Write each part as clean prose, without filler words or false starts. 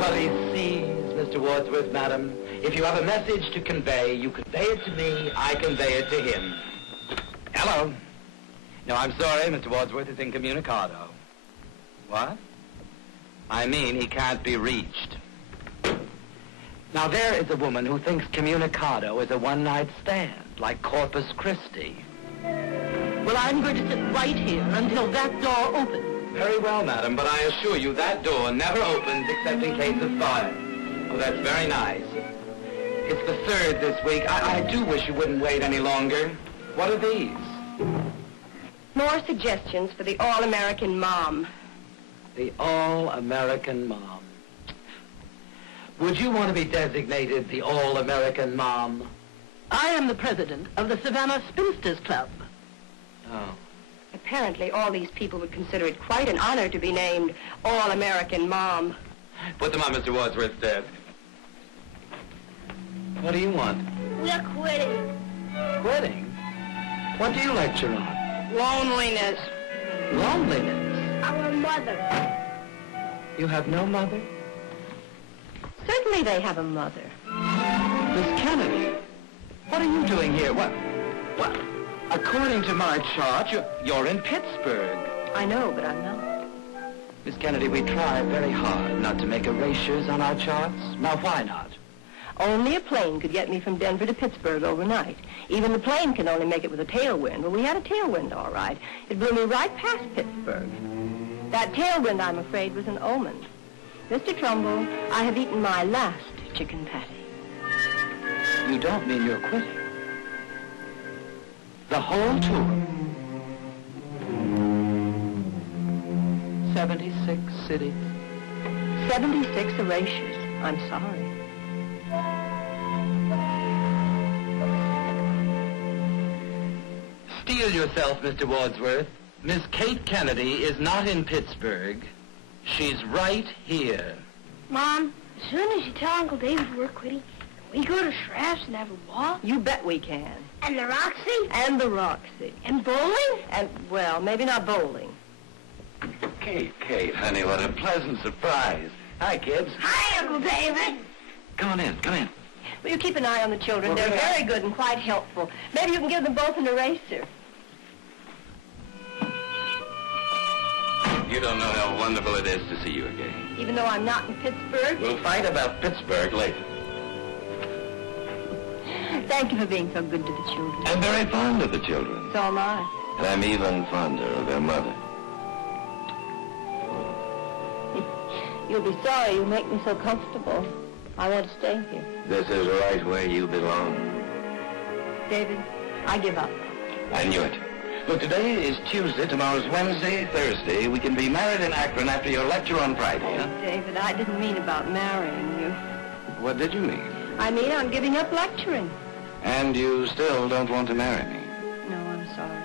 nobody sees, Mr. Wadsworth, madam. If you have a message to convey, you convey it to me, I convey it to him. Hello. No, I'm sorry, Mr. Wadsworth is incommunicado. What? I mean, he can't be reached. Now, there is a woman who thinks communicado is a one-night stand, like Corpus Christi. Well, I'm going to sit right here until that door opens. Very well, madam, but I assure you that door never opens except in case of fire. Oh, that's very nice. It's the 3rd this week. I do wish you wouldn't wait any longer. What are these? More suggestions for the All-American Mom. The All-American Mom. Would you want to be designated the All-American Mom? I am the president of the Savannah Spinsters Club. Oh. Apparently, all these people would consider it quite an honor to be named All-American Mom. Put them on Mr. Wadsworth's desk. What do you want? We're quitting. Quitting? What do you lecture on? Loneliness. Loneliness? Our mother. You have no mother? Certainly they have a mother. Miss Kennedy, what are you doing here? What? According to my chart, you're in Pittsburgh. I know, but I'm not. Miss Kennedy, we try very hard not to make erasures on our charts. Now, why not? Only a plane could get me from Denver to Pittsburgh overnight. Even the plane can only make it with a tailwind. Well, we had a tailwind, all right. It blew me right past Pittsburgh. That tailwind, I'm afraid, was an omen. Mr. Trumbull, I have eaten my last chicken patty. You don't mean you're quitting? The whole tour? 76 cities? 76 erasures. I'm sorry. Steel yourself, Mr. Wadsworth. Miss Kate Kennedy is not in Pittsburgh. She's right here. Mom, as soon as you tell Uncle David we're quitting, can we go to Shraff's and have a ball? You bet we can. And the Roxy? And the Roxy. And bowling? And, well, maybe not bowling. Kate, honey, what a pleasant surprise. Hi, kids. Hi, Uncle David. Come on in. Will you keep an eye on the children? Okay. They're very good and quite helpful. Maybe you can give them both an eraser. You don't know how wonderful it is to see you again. Even though I'm not in Pittsburgh. We'll fight about Pittsburgh later. Thank you for being so good to the children. I'm very fond of the children. So am I. And I'm even fonder of their mother. You'll be sorry you make me so comfortable. I want to stay here. This is right where you belong. David, I give up. I knew it. Look, today is Tuesday, tomorrow's Wednesday, Thursday. We can be married in Akron after your lecture on Friday, huh? David, I didn't mean about marrying you. What did you mean? I mean I'm giving up lecturing. And you still don't want to marry me? No, I'm sorry.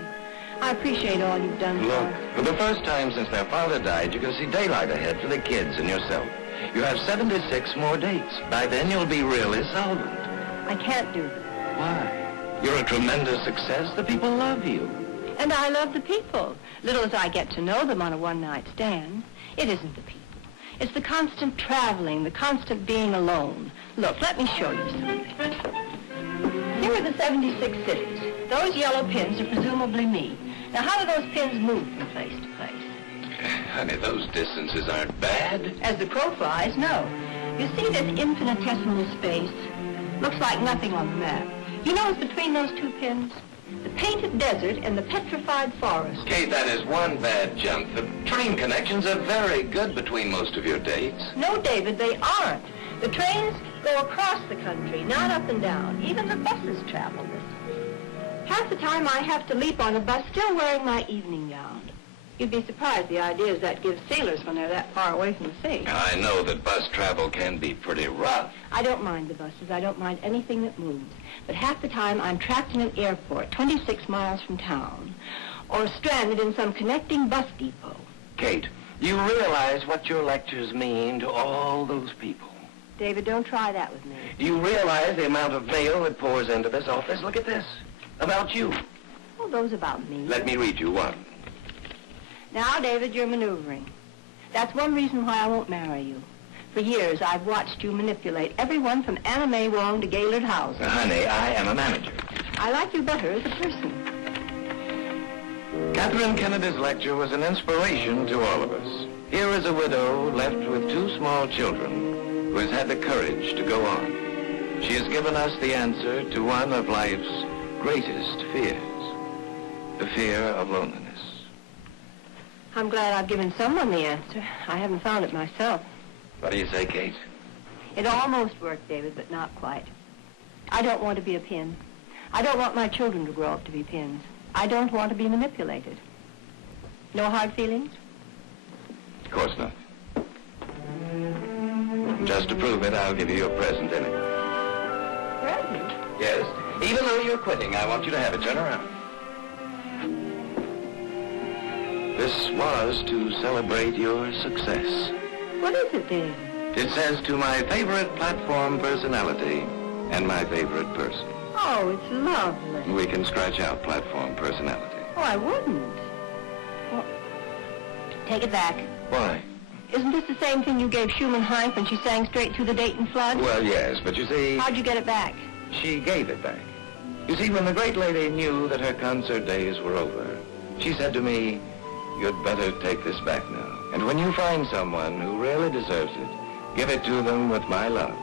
I appreciate all you've done for Look, us. for the first time since their father died, you can see daylight ahead for the kids and yourself. You have 76 more dates. By then, you'll be really solvent. I can't do that. Why? You're a tremendous success. The people love you. And I love the people. Little as I get to know them on a one-night stand, it isn't the people. It's the constant traveling, the constant being alone. Look, let me show you something. Here are the 76 cities. Those yellow pins are presumably me. Now, how do those pins move from place to place? Honey, those distances aren't bad. As the crow flies, no. You see this infinitesimal space? Looks like nothing on the map. You know what's between those two pins? The painted desert and the petrified forest. Kate, that is one bad jump. The train connections are very good between most of your dates. No, David, they aren't. The trains go across the country, not up and down. Even the buses travel this way. Half the time I have to leap on a bus still wearing my evening gown. You'd be surprised the ideas that gives sailors when they're that far away from the sea. I know that bus travel can be pretty rough. I don't mind the buses. I don't mind anything that moves. But half the time I'm trapped in an airport 26 miles from town or stranded in some connecting bus depot. Kate, you realize what your lectures mean to all those people. David, don't try that with me. Do you realize the amount of mail that pours into this office? Look at this. About you. Oh, those about me. Let me read you one. Now, David, you're maneuvering. That's one reason why I won't marry you. For years, I've watched you manipulate everyone from Anna Mae Wong to Gaylord House. Honey, I am a manager. I like you better as a person. Catherine Kennedy's lecture was an inspiration to all of us. Here is a widow left with 2 small children who has had the courage to go on. She has given us the answer to one of life's greatest fears, the fear of loneliness. I'm glad I've given someone the answer. I haven't found it myself. What do you say, Kate? It almost worked, David, but not quite. I don't want to be a pin. I don't want my children to grow up to be pins. I don't want to be manipulated. No hard feelings? Of course not. Just to prove it, I'll give you your present anyway. Present? Yes. Even though you're quitting, I want you to have it. Turn around. This was to celebrate your success. What is it, David? It says to my favorite platform personality and my favorite person. Oh, it's lovely. We can scratch out platform personality. Oh, I wouldn't. Well, take it back. Why? Isn't this the same thing you gave Schumann Heinz when she sang Straight Through the Dayton Flood? Well, yes, but you see... How'd you get it back? She gave it back. You see, when the great lady knew that her concert days were over, she said to me, "You'd better take this back now. And when you find someone who really deserves it, give it to them with my love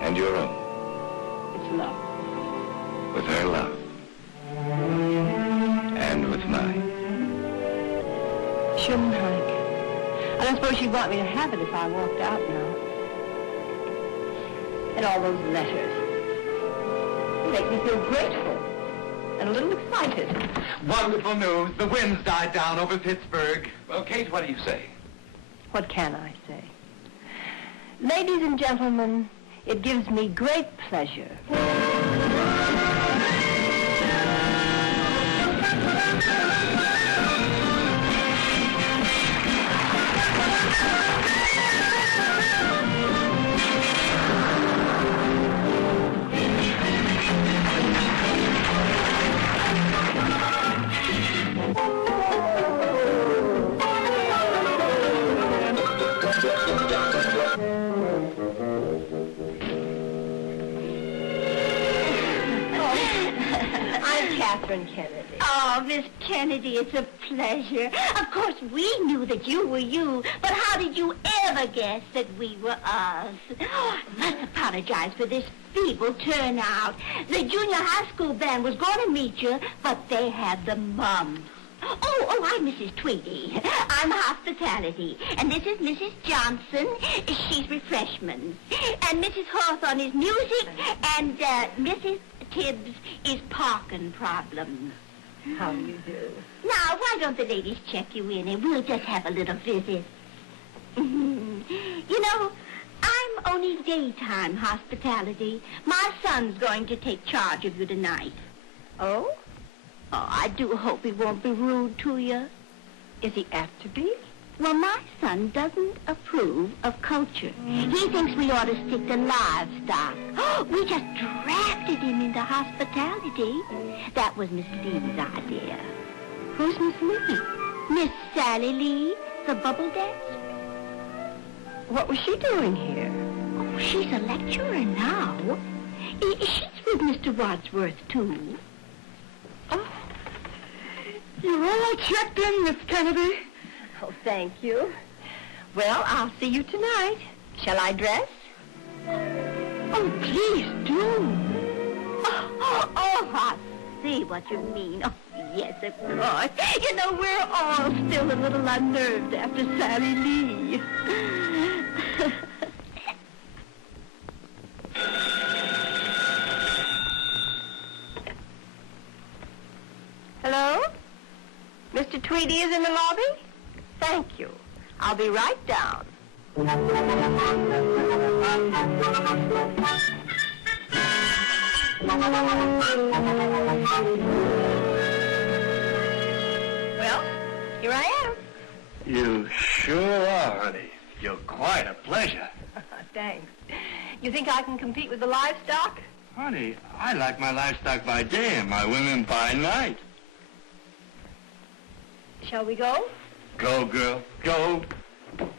and your own." It's love. With her love. And with mine. Schumann Heinz. I don't suppose she'd want me to have it if I walked out now. And all those letters. They make me feel grateful and a little excited. Wonderful news. The wind's died down over Pittsburgh. Well, Kate, what do you say? What can I say? Ladies and gentlemen, it gives me great pleasure. Catherine Kennedy. Oh, Miss Kennedy, it's a pleasure. Of course, we knew that you were you, but how did you ever guess that we were us? Oh, I must apologize for this feeble turnout. The junior high school band was going to meet you, but they had the mumps. Oh, I'm Mrs. Tweedy. I'm hospitality. And this is Mrs. Johnson. She's refreshments. And Mrs. Hawthorne is music. And Mrs. Tibbs is parking problems. How do you do? Now, why don't the ladies check you in and we'll just have a little visit? You know, I'm only daytime hospitality. My son's going to take charge of you tonight. Oh? Oh, I do hope he won't be rude to you. Is he apt to be? Well, my son doesn't approve of culture. He thinks we ought to stick to livestock. We just drafted him into hospitality. That was Miss Lee's idea. Who's Miss Lee? Miss Sally Lee, the bubble dancer. What was she doing here? Oh, she's a lecturer now. She's with Mr. Wadsworth, too. Oh. You're all checked in, Miss Kennedy. Oh, thank you. Well, I'll see you tonight. Shall I dress? Oh, please do. Oh, I see what you mean. Oh, yes, of course. You know, we're all still a little unnerved after Sally Lee. Hello? Mr. Tweedy is in the lobby? Thank you. I'll be right down. Well, here I am. You sure are, honey. You're quite a pleasure. Thanks. You think I can compete with the livestock? Honey, I like my livestock by day and my women by night. Shall we go? Go, girl, go.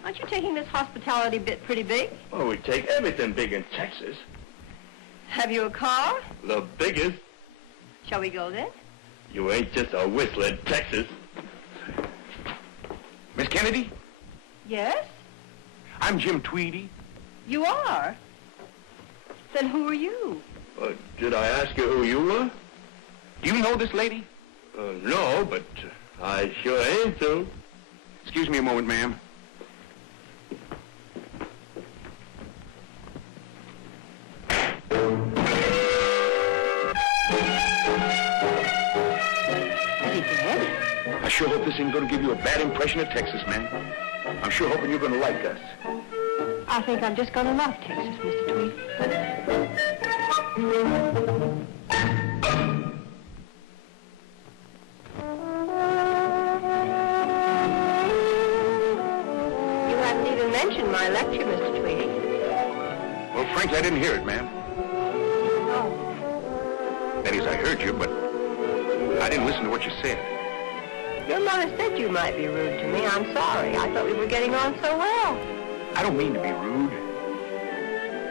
Aren't you taking this hospitality bit pretty big? Well, we take everything big in Texas. Have you a car? The biggest. Shall we go then? You ain't just a whistler in Texas. Miss Kennedy? Yes? I'm Jim Tweedy. You are? Then who are you? Did I ask you who you were? Do you know this lady? No, but I sure aim to. Excuse me a moment, ma'am. Is he dead? I sure hope this isn't going to give you a bad impression of Texas, ma'am. I'm sure hoping you're going to like us. I think I'm just going to love Texas, Mr. Tweed. You haven't even mentioned my lecture, Mr. Tweedy. Well, frankly, I didn't hear it, ma'am. Oh. That is, I heard you, but I didn't listen to what you said. Your mother said you might be rude to me. I'm sorry. I thought we were getting on so well. I don't mean to be rude.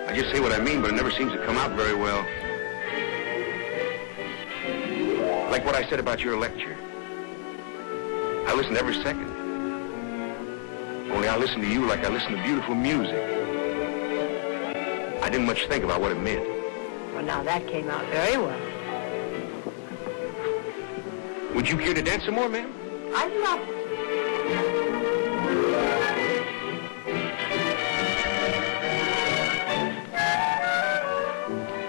I just say what I mean, but it never seems to come out very well. Like what I said about your lecture. I listened every second. Only I listened to you like I listened to beautiful music. I didn't much think about what it meant. Well, now that came out very well. Would you care to dance some more, ma'am? I'd love it.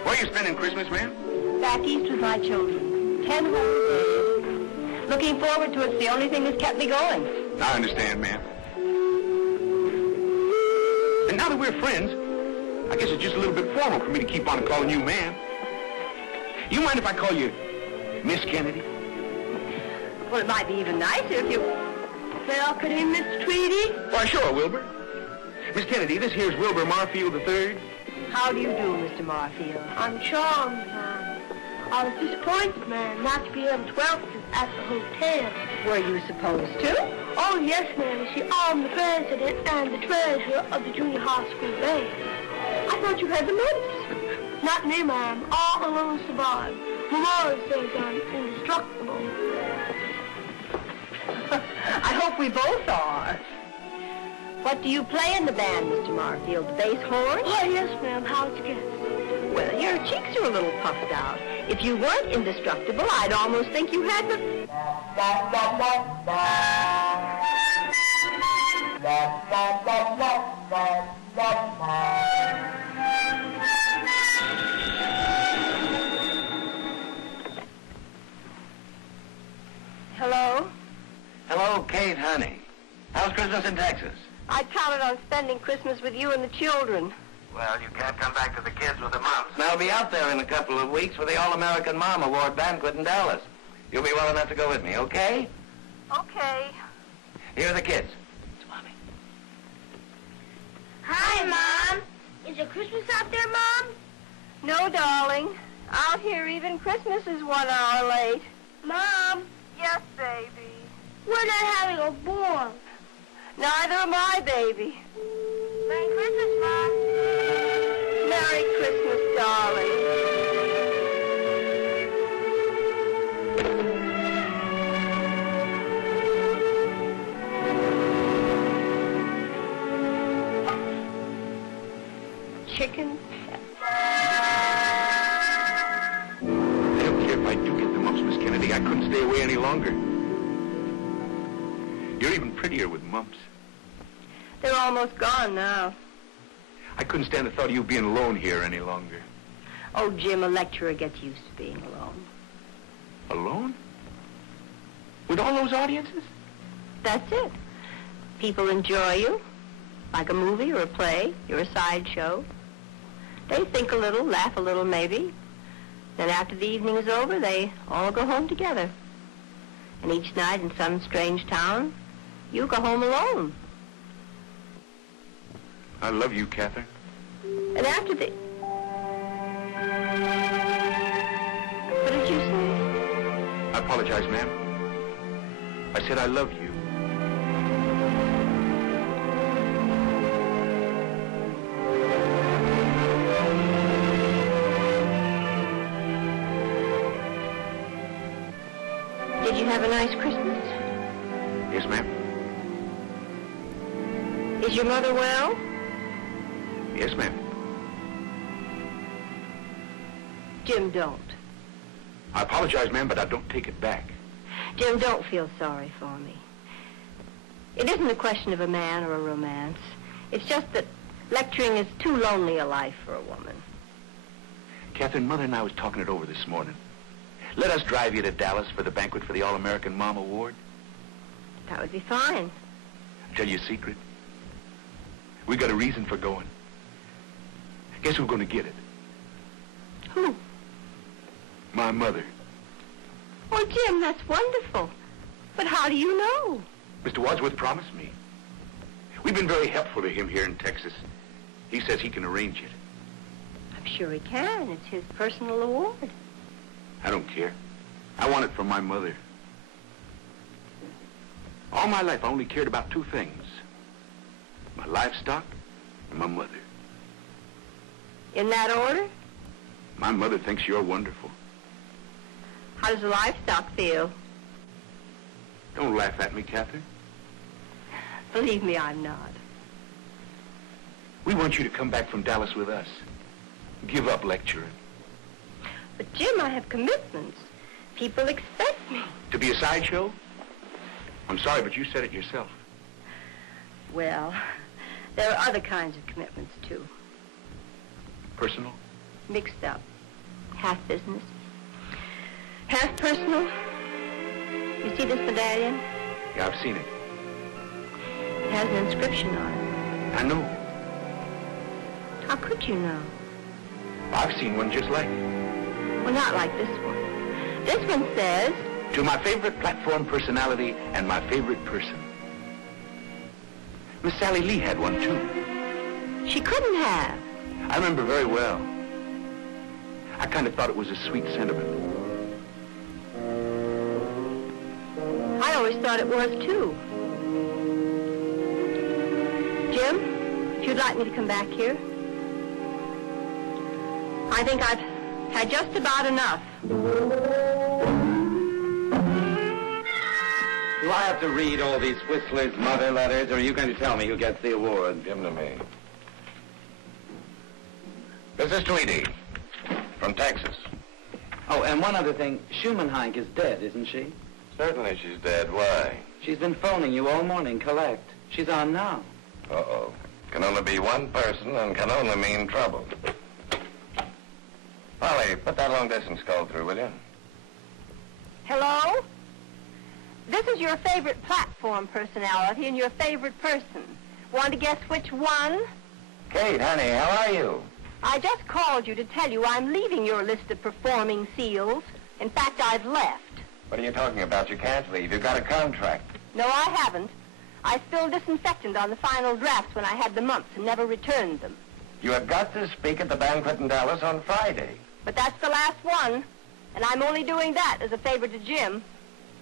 Where are you spending Christmas, ma'am? Back east with my children. 10 whole days. Looking forward to it. It's the only thing that's kept me going. I understand, ma'am. And now that we're friends, I guess it's just a little bit formal for me to keep on calling you ma'am. You mind if I call you Miss Kennedy? Well, it might be even nicer if you... Welcome in, Mr. Tweedy. Why, sure, Wilbur. Miss Kennedy, this here's Wilbur Marfield III. How do you do, Mr. Marfield? I'm charmed, ma'am. I was disappointed, ma'am, not to be able to welcome you at the hotel. Were you supposed to? Oh, yes, ma'am. You see, I'm the president and the treasurer of the junior high school band. I thought you had the notice. Not me, ma'am. All alone survived. Memorial says I'm indestructible. I hope we both are. What do you play in the band, Mr. Marfield? The bass horn? Oh, yes, ma'am. How'd you guess? Well, your cheeks are a little puffed out. If you weren't indestructible, I'd almost think you had the... Hello? Hello, Kate, honey. How's Christmas in Texas? I counted on spending Christmas with you and the children. Well, you can't come back to the kids with the moms. Now, I'll be out there in a couple of weeks for the All-American Mom Award banquet in Dallas. You'll be well enough to go with me, okay? Okay. Here are the kids. It's Mommy. Hi, Mom. Is it Christmas out there, Mom? No, darling. Out here, even Christmas is 1 hour late. Mom, Yes, baby. we're not having a ball. Neither am I, baby. Merry Christmas, Mom. Merry Christmas, darling. Chicken. I don't care if I do get the mumps, Miss Kennedy. I couldn't stay away any longer. You're even prettier with mumps. They're almost gone now. I couldn't stand the thought of you being alone here any longer. Oh, Jim, a lecturer gets used to being alone. Alone? With all those audiences? That's it. People enjoy you, like a movie or a play. You're a sideshow. They think a little, laugh a little maybe. Then after the evening is over, they all go home together. And each night in some strange town, you go home alone. I love you, Catherine. And after the... What did you say? I apologize, ma'am. I said I love you. Yes, ma'am. Is your mother well? Yes, ma'am. Jim, don't. I apologize, ma'am, but I don't take it back. Jim, don't feel sorry for me. It isn't a question of a man or a romance. It's just that lecturing is too lonely a life for a woman. Catherine, Mother and I was talking it over this morning. Let us drive you to Dallas for the banquet for the All-American Mom Award. That would be fine. Tell you a secret. We got a reason for going. Guess who's going to get it? Who? My mother. Oh, Jim, that's wonderful. But how do you know? Mr. Wadsworth promised me. We've been very helpful to him here in Texas. He says he can arrange it. I'm sure he can. It's his personal award. I don't care. I want it from my mother. All my life, I only cared about two things. My livestock and my mother. In that order? My mother thinks you're wonderful. How does the livestock feel? Don't laugh at me, Catherine. Believe me, I'm not. We want you to come back from Dallas with us. Give up lecturing. But, Jim, I have commitments. People expect me. To be a sideshow? I'm sorry, but you said it yourself. Well, there are other kinds of commitments, too. Personal? Mixed up. Half business, half personal. You see this medallion? Yeah, I've seen it. It has an inscription on it. I know. How could you know? I've seen one just like it. Well, not like this one. This one says, to my favorite platform personality and my favorite person. Miss Sally Lee had one, too. She couldn't have. I remember very well. I kind of thought it was a sweet sentiment. I always thought it was, too. Jim, if you'd like me to come back here. I think I've had just about enough. Do I have to read all these Whistler's mother letters, or are you going to tell me who gets the award? Give them to me. This is Tweedy, from Texas. Oh, and one other thing. Schumann-Heink is dead, isn't she? Certainly she's dead. Why? She's been phoning you all morning, collect. She's on now. Uh-oh. Can only be one person and can only mean trouble. Polly, put that long-distance call through, will you? Hello? This is your favorite platform personality and your favorite person. Want to guess which one? Kate, honey, how are you? I just called you to tell you I'm leaving your list of performing seals. In fact, I've left. What are you talking about? You can't leave. You've got a contract. No, I haven't. I spilled disinfectant on the final drafts when I had the mumps and never returned them. You have got to speak at the banquet in Dallas on Friday. But that's the last one, and I'm only doing that as a favor to Jim.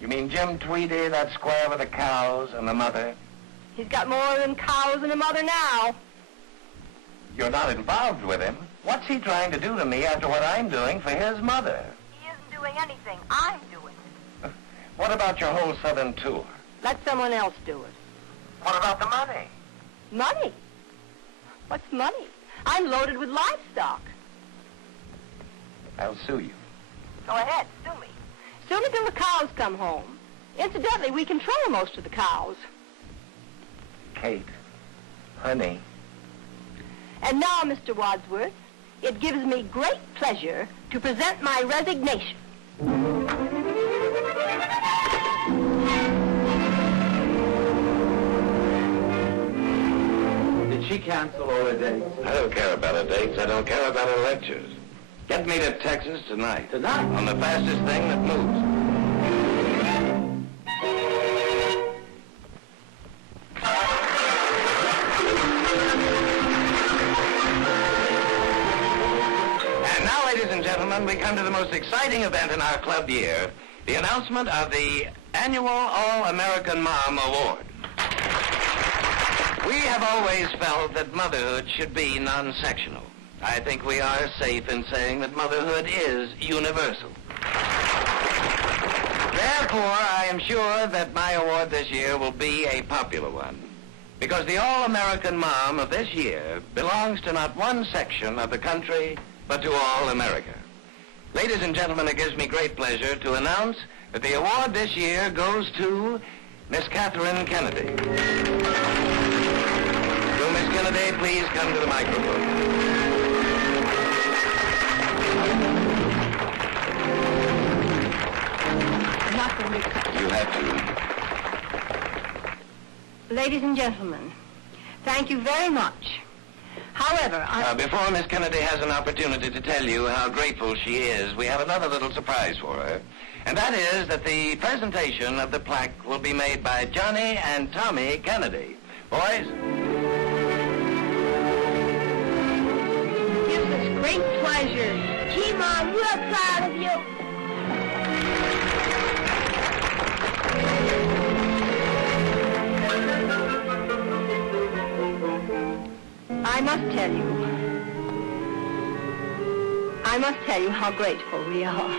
You mean Jim Tweedy, that square with the cows and the mother? He's got more than cows and a mother now. You're not involved with him. What's he trying to do to me after what I'm doing for his mother? He isn't doing anything. I'm doing it. What about your whole southern tour? Let someone else do it. What about the money? Money? What's money? I'm loaded with livestock. I'll sue you. Go ahead, sue me. Sue me till the cows come home. Incidentally, we control most of the cows. Kate, honey. And now, Mr. Wadsworth, it gives me great pleasure to present my resignation. Did she cancel all her dates? I don't care about her dates. I don't care about her lectures. Get me to Texas tonight. Tonight? On the fastest thing that moves. And now, ladies and gentlemen, we come to the most exciting event in our club year, the announcement of the annual All-American Mom Award. We have always felt that motherhood should be non-sectional. I think we are safe in saying that motherhood is universal. Therefore, I am sure that my award this year will be a popular one, because the All-American Mom of this year belongs to not one section of the country, but to all America. Ladies and gentlemen, it gives me great pleasure to announce that the award this year goes to Miss Catherine Kennedy. Will Miss Kennedy please come to the microphone? You have to. Ladies and gentlemen, thank you very much. However, before Miss Kennedy has an opportunity to tell you how grateful she is, we have another little surprise for her. And that is that the presentation of the plaque will be made by Johnny and Tommy Kennedy. Boys? It gives us great pleasure. Gee, Mom, we're proud of you. I must tell you how grateful we are.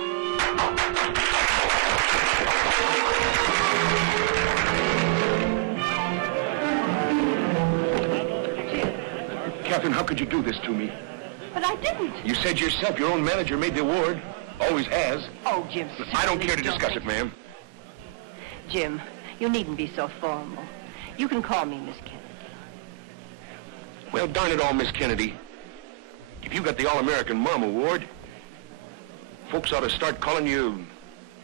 Catherine, how could you do this to me? But I didn't. You said yourself your own manager made the award. Always has. Oh, Jim. I don't care to discuss it, ma'am. Jim, you needn't be so formal. You can call me Miss Kennedy. Well, darn it all, Miss Kennedy. If you got the All-American Mom Award, folks ought to start calling you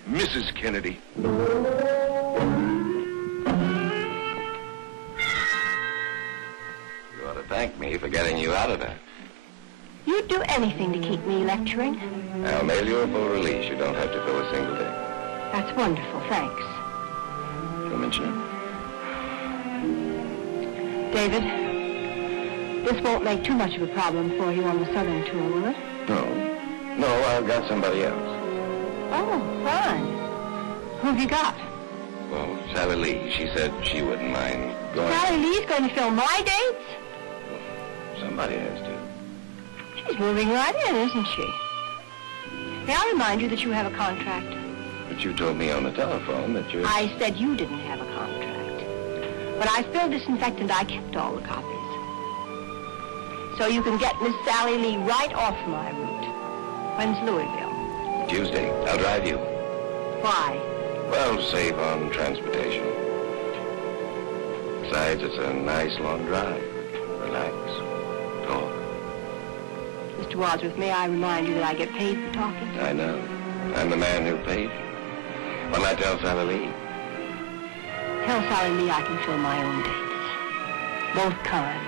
Mrs. Kennedy. You ought to thank me for getting you out of that. You'd do anything to keep me lecturing. I'll mail you a full release. You don't have to fill a single day. That's wonderful, thanks. You'll mention it? David, this won't make too much of a problem for you on the Southern tour, will it? No, I've got somebody else. Oh, fine. Who have you got? Well, Sally Lee. She said she wouldn't mind going. Sally Lee's going to film my dates? Somebody has to. She's moving right in, isn't she? May I remind you that you have a contract? But you told me on the telephone that you... I said you didn't have a contract. When I spilled disinfectant, I kept all the copies. So you can get Miss Sally Lee right off my route. When's Louisville? Tuesday. I'll drive you. Why? Well, save on transportation. Besides, it's a nice long drive. Relax. Talk. Mr. Wadsworth, may I remind you that I get paid for talking? I know. I'm the man who paid you. What'll I tell Sally Lee? Tell Sally Lee I can fill my own dates. Both kinds.